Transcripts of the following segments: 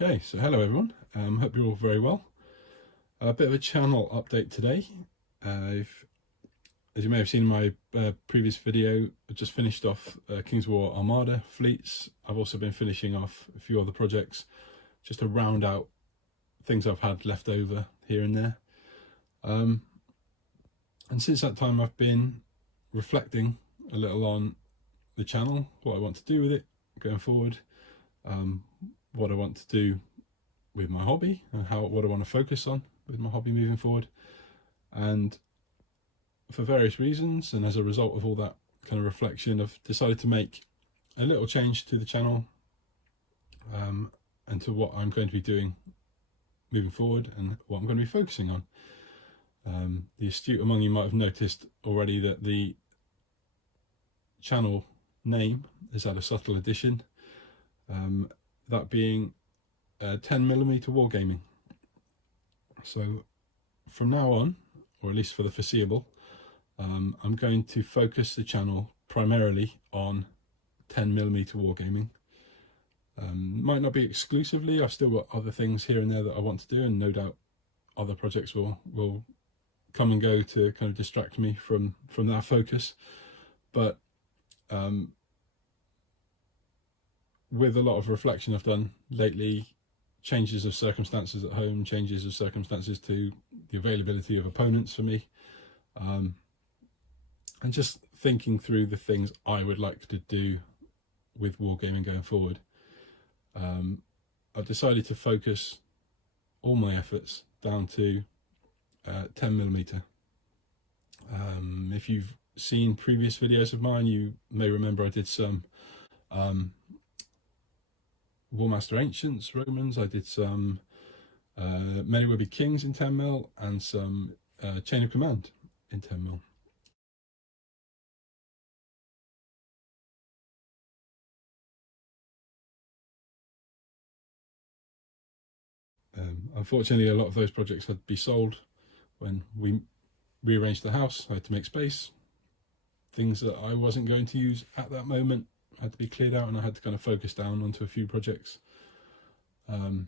Okay, so hello everyone. Hope you're all very well. A bit of a channel update today. As you may have seen in my previous video, I just finished off King's War Armada fleets. I've also been finishing off a few other projects just to round out things I've had left over here and there. And since that time I've been reflecting a little on the channel, what I want to do with it going forward, what I want to do with my hobby and what I want to focus on with my hobby moving forward. And for various reasons, and as a result of all that kind of reflection, I've decided to make a little change to the channel and to what I'm going to be doing moving forward and what I'm going to be focusing on. The astute among you might have noticed already that the channel name has had a subtle addition, that being 10mm wargaming. So from now on, or at least for the foreseeable, I'm going to focus the channel primarily on 10mm wargaming. Might not be exclusively, I've still got other things here and there that I want to do, and no doubt other projects will come and go to kind of distract me from that focus. But with a lot of reflection I've done lately, changes of circumstances at home, changes of circumstances to the availability of opponents for me, and just thinking through the things I would like to do with wargaming going forward, I've decided to focus all my efforts down to 10mm. If you've seen previous videos of mine, you may remember I did some Warmaster Ancients, Romans. I did some Many Would Be Kings in 10mm and some Chain of Command in 10mm. Unfortunately, a lot of those projects had to be sold when we rearranged the house. I had to make space. Things that I wasn't going to use at that moment had to be cleared out, and I had to kind of focus down onto a few projects. Well,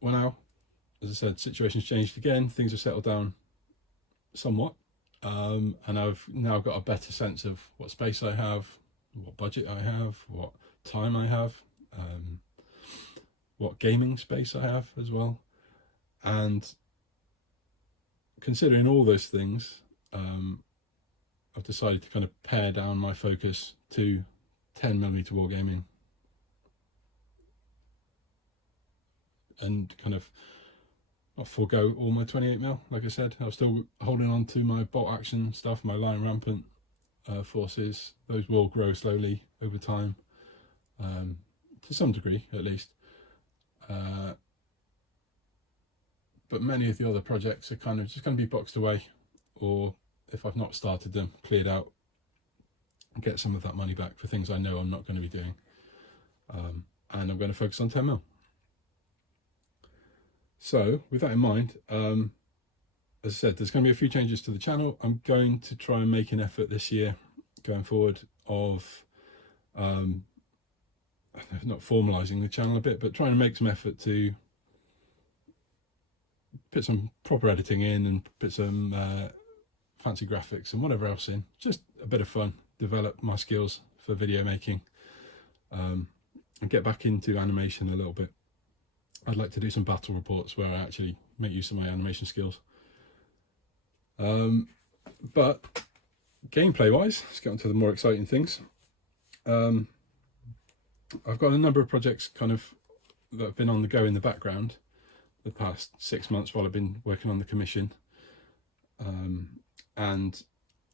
now, as I said, situation's changed again. Things have settled down somewhat, and I've now got a better sense of what space I have, what budget I have, what time I have, what gaming space I have as well. And considering all those things, I've decided to kind of pare down my focus to 10mm wargaming, and kind of not forego all my 28mm. Like I said, I'm still holding on to my bolt action stuff, my Lion Rampant forces. Those will grow slowly over time, to some degree at least. But many of the other projects are kind of just going to be boxed away, or if I've not started them, cleared out, and get some of that money back for things I know I'm not going to be doing. And I'm going to focus on 10mm. So with that in mind, as I said, there's going to be a few changes to the channel. I'm going to try and make an effort this year going forward of not formalizing the channel a bit, but trying to make some effort to put some proper editing in and put some fancy graphics and whatever else in. Just a bit of fun, develop my skills for video making, and get back into animation a little bit. I'd like to do some battle reports where I actually make use of my animation skills. But gameplay wise, let's get on to the more exciting things. I've got a number of projects kind of that have been on the go in the background the past 6 months while I've been working on the commission, and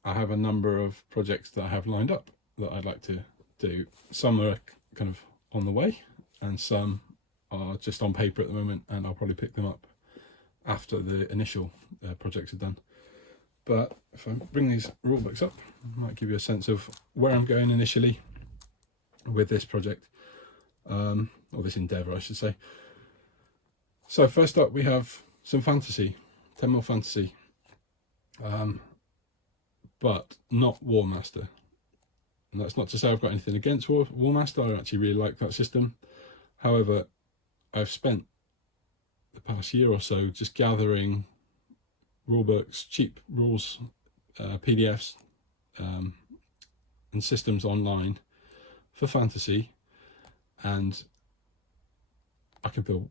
I have a number of projects that I have lined up that I'd like to do. Some are kind of on the way, and some are just on paper at the moment, and I'll probably pick them up after the initial projects are done. But if I bring these rule books up, I might give you a sense of where I'm going initially with this project, or this endeavour I should say. So first up we have some fantasy, 10mm fantasy, but not Warmaster. And that's not to say I've got anything against Warmaster. I actually really like that system. However, I've spent the past year or so just gathering rulebooks, cheap rules, PDFs, and systems online for fantasy, and I can build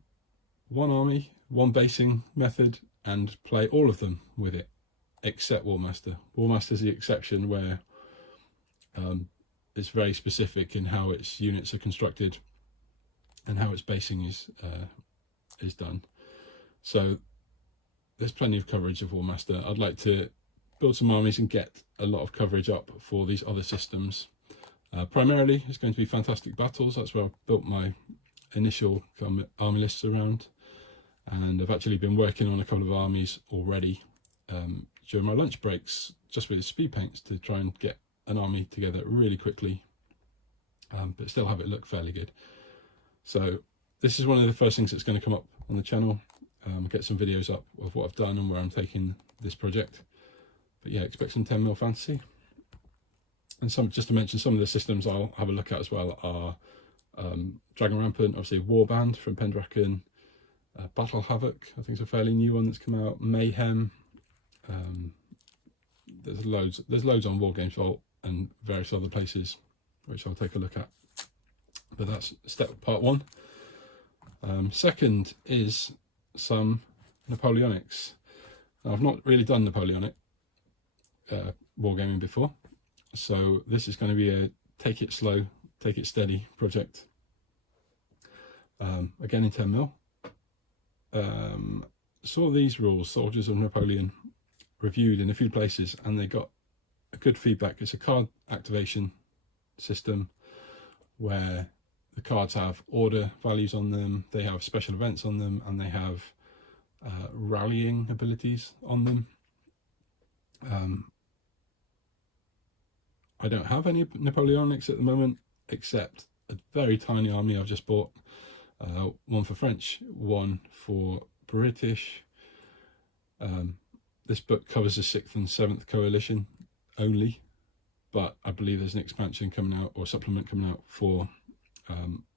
one army, one basing method, and play all of them with it, except Warmaster. Warmaster's the exception, where it's very specific in how its units are constructed and how its basing is done. So there's plenty of coverage of Warmaster. I'd like to build some armies and get a lot of coverage up for these other systems. Primarily, it's going to be Fantastic Battles. That's where I built my initial army lists around, and I've actually been working on a couple of armies already during my lunch breaks, just with speed paints, to try and get an army together really quickly, but still have it look fairly good. So this is one of the first things that's going to come up on the channel. Get some videos up of what I've done and where I'm taking this project. But yeah, expect some 10mm fantasy. And some, just to mention, some of the systems I'll have a look at as well are Dragon Rampant, obviously Warband from Pendragon, Battle Havoc, I think it's a fairly new one that's come out, Mayhem. There's loads on War Games Vault and various other places, which I'll take a look at. But that's part one. Second is some Napoleonics. Now, I've not really done Napoleonic wargaming before, so this is going to be a take it slow, take it steady project. Again in 10mm. Saw these rules, Soldiers of Napoleon, reviewed in a few places, and they got a good feedback. It's a card activation system where the cards have order values on them, they have special events on them, and they have rallying abilities on them. I don't have any Napoleonics at the moment, except a very tiny army I've just bought. One for French, one for British. This book covers the 6th and 7th coalition only, but I believe there's an expansion coming out, or supplement coming out, for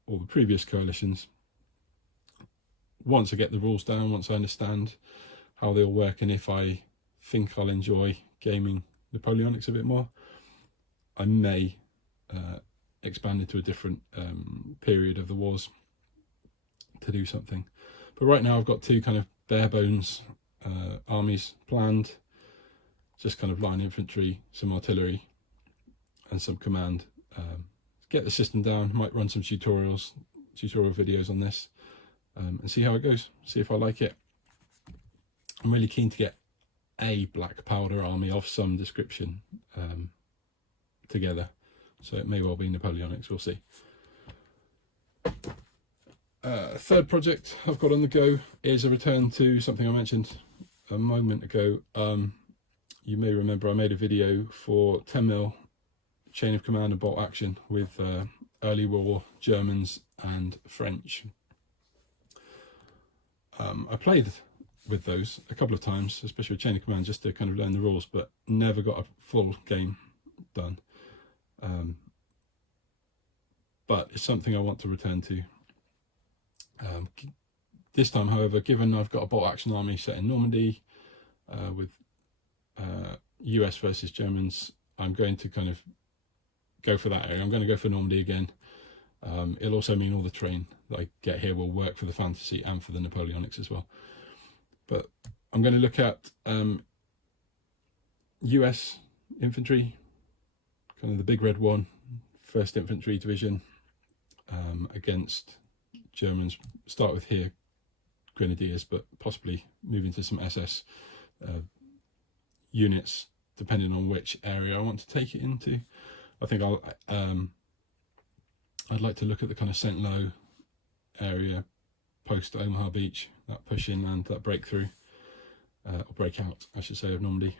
all the previous coalitions. Once I get the rules down, once I understand how they all work, and if I think I'll enjoy gaming Napoleonics a bit more, I may expand into a different period of the wars to do something. But right now I've got two kind of bare bones armies planned, just kind of line infantry, some artillery, and some command. Get the system down, might run some tutorial videos on this, and see how it goes, see if I like it. I'm really keen to get a black powder army of some description together, so it may well be Napoleonics, we'll see. Third project I've got on the go is a return to something I mentioned a moment ago. You may remember I made a video for 10mm chain of command and bolt action with early war Germans and French. I played with those a couple of times, especially with chain of command, just to kind of learn the rules, but never got a full game done. But it's something I want to return to. This time, however, given I've got a bolt action army set in Normandy with US versus Germans, I'm going to kind of go for that area. I'm going to go for Normandy again. It'll also mean all the terrain that I get here will work for the fantasy and for the Napoleonics as well. But I'm going to look at US infantry, kind of the big red one, 1st Infantry Division, against Germans. Start with here Grenadiers, but possibly move into some SS units depending on which area I want to take it into. I think I'd like to look at the kind of St. Lo area post Omaha Beach, that push inland, that breakthrough, or breakout I should say, of Normandy,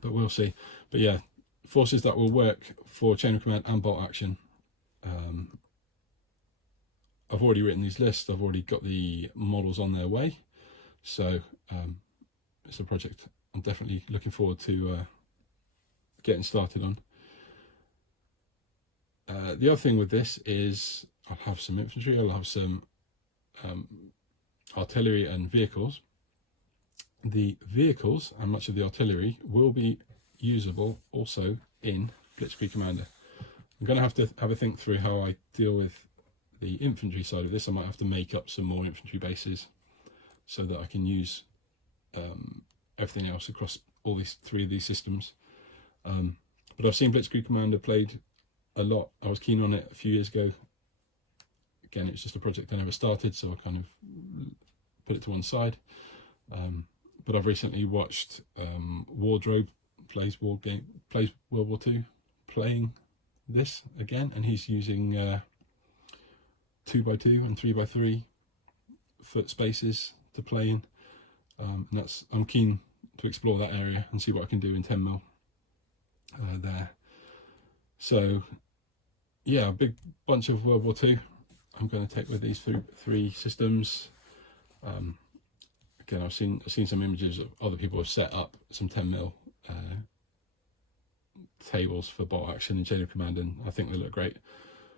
but we'll see. But yeah, forces that will work for chain of command and bolt action. I've already written these lists, I've already got the models on their way, so it's a project I'm definitely looking forward to getting started on. The other thing with this is I'll have some infantry, I'll have some artillery and vehicles. The vehicles and much of the artillery will be usable also in Blitzkrieg Commander. I'm going to have a think through how I deal with the infantry side of this. I might have to make up some more infantry bases so that I can use everything else across all these 3 of these systems. But I've seen Blitzkrieg Commander played a lot. I was keen on it a few years ago. Again, it was just a project I never started, so I kind of put it to one side. But I've recently watched Wardrobe plays World War II, playing this again, and he's using 2x2 and 3x3 foot spaces to play in, and I'm keen to explore that area and see what I can do in 10mm there. So yeah, a big bunch of World War II I'm going to take with these 3 systems. Again, I've seen some images of other people have set up some 10mm tables for bot action in Chain of Command, and I think they look great.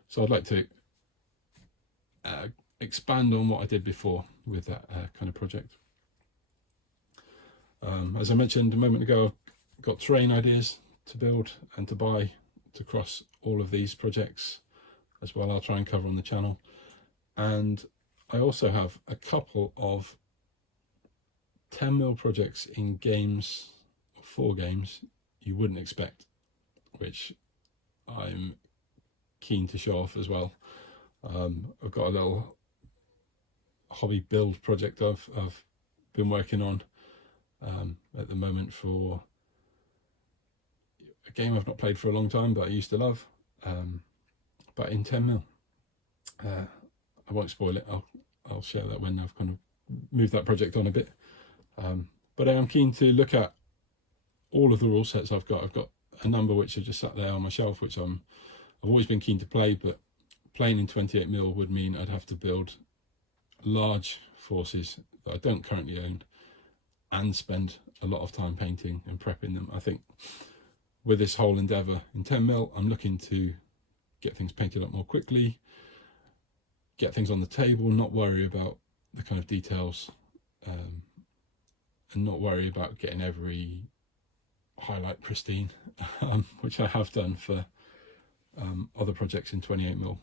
So I'd like to expand on what I did before with that kind of project. As I mentioned a moment ago, I've got terrain ideas to build and to buy to cross all of these projects as well. I'll try and cover on the channel, and I also have a couple of 10mm projects in games, 4 games you wouldn't expect, which I'm keen to show off as well. I've got a little hobby build project I've been working on at the moment for a game I've not played for a long time, but I used to love, but in 10mm. I won't spoil it. I'll share that when I've kind of moved that project on a bit. But I am keen to look at all of the rule sets I've got. I've got a number which are just sat there on my shelf, which I've always been keen to play, but playing in 28mm would mean I'd have to build large forces that I don't currently own and spend a lot of time painting and prepping them. I think with this whole endeavour in 10mm, I'm looking to get things painted up more quickly, get things on the table, not worry about the kind of details, and not worry about getting every highlight pristine, which I have done for other projects in 28mm.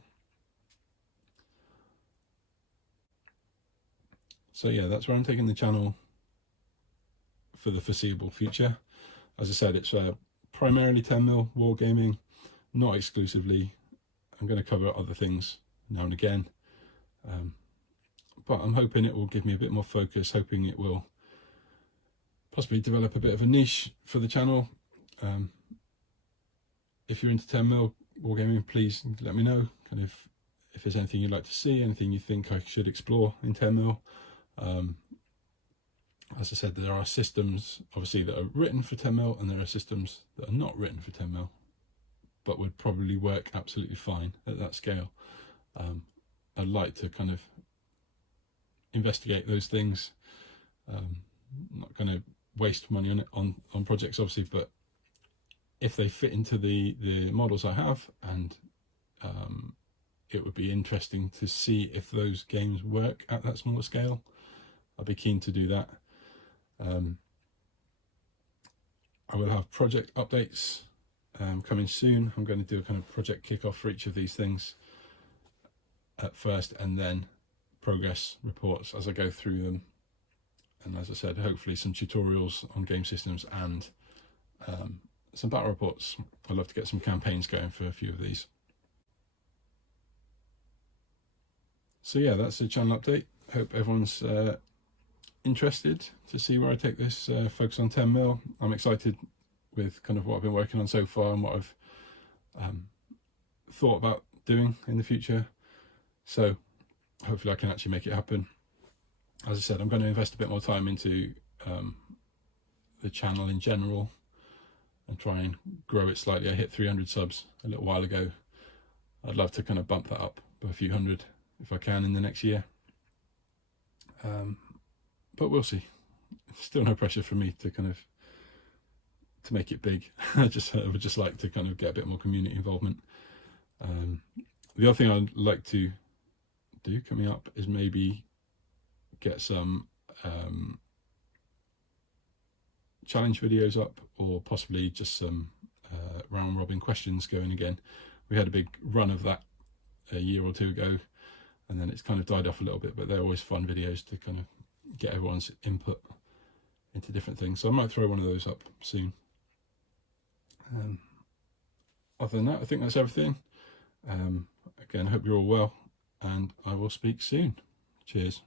So yeah, that's where I'm taking the channel for the foreseeable future. As I said, it's primarily 10mm wargaming, not exclusively. I'm going to cover other things now and again, but I'm hoping it will give me a bit more focus, hoping it will possibly develop a bit of a niche for the channel. If you're into 10mm wargaming, please let me know kind of if there's anything you'd like to see, anything you think I should explore in 10mm. As I said, there are systems obviously that are written for 10mm, and there are systems that are not written for 10mm but would probably work absolutely fine at that scale. I'd like to kind of investigate those things. I'm not going to waste money on it on projects obviously, but if they fit into the models I have, and it would be interesting to see if those games work at that smaller scale, I'd be keen to do that. I will have project updates coming soon. I'm going to do a kind of project kickoff for each of these things at first, and then progress reports as I go through them. And as I said, hopefully some tutorials on game systems and some battle reports. I'd love to get some campaigns going for a few of these. So yeah, that's the channel update. Hope everyone's interested to see where I take this focus on 10mm. I'm excited with kind of what I've been working on so far and what I've thought about doing in the future. So hopefully I can actually make it happen. As I said, I'm going to invest a bit more time into the channel in general and try and grow it slightly. I hit 300 subs a little while ago. I'd love to kind of bump that up by a few hundred if I can in the next year. But we'll see. Still no pressure for me to kind of to make it big. I would just like to kind of get a bit more community involvement. The other thing I'd like to do coming up is maybe get some challenge videos up, or possibly just some round robin questions going again. We had a big run of that a year or two ago, and then it's kind of died off a little bit, but they're always fun videos to kind of get everyone's input into different things. So I might throw one of those up soon. Other than that, I think that's everything. Again, hope you're all well, and I will speak soon. Cheers.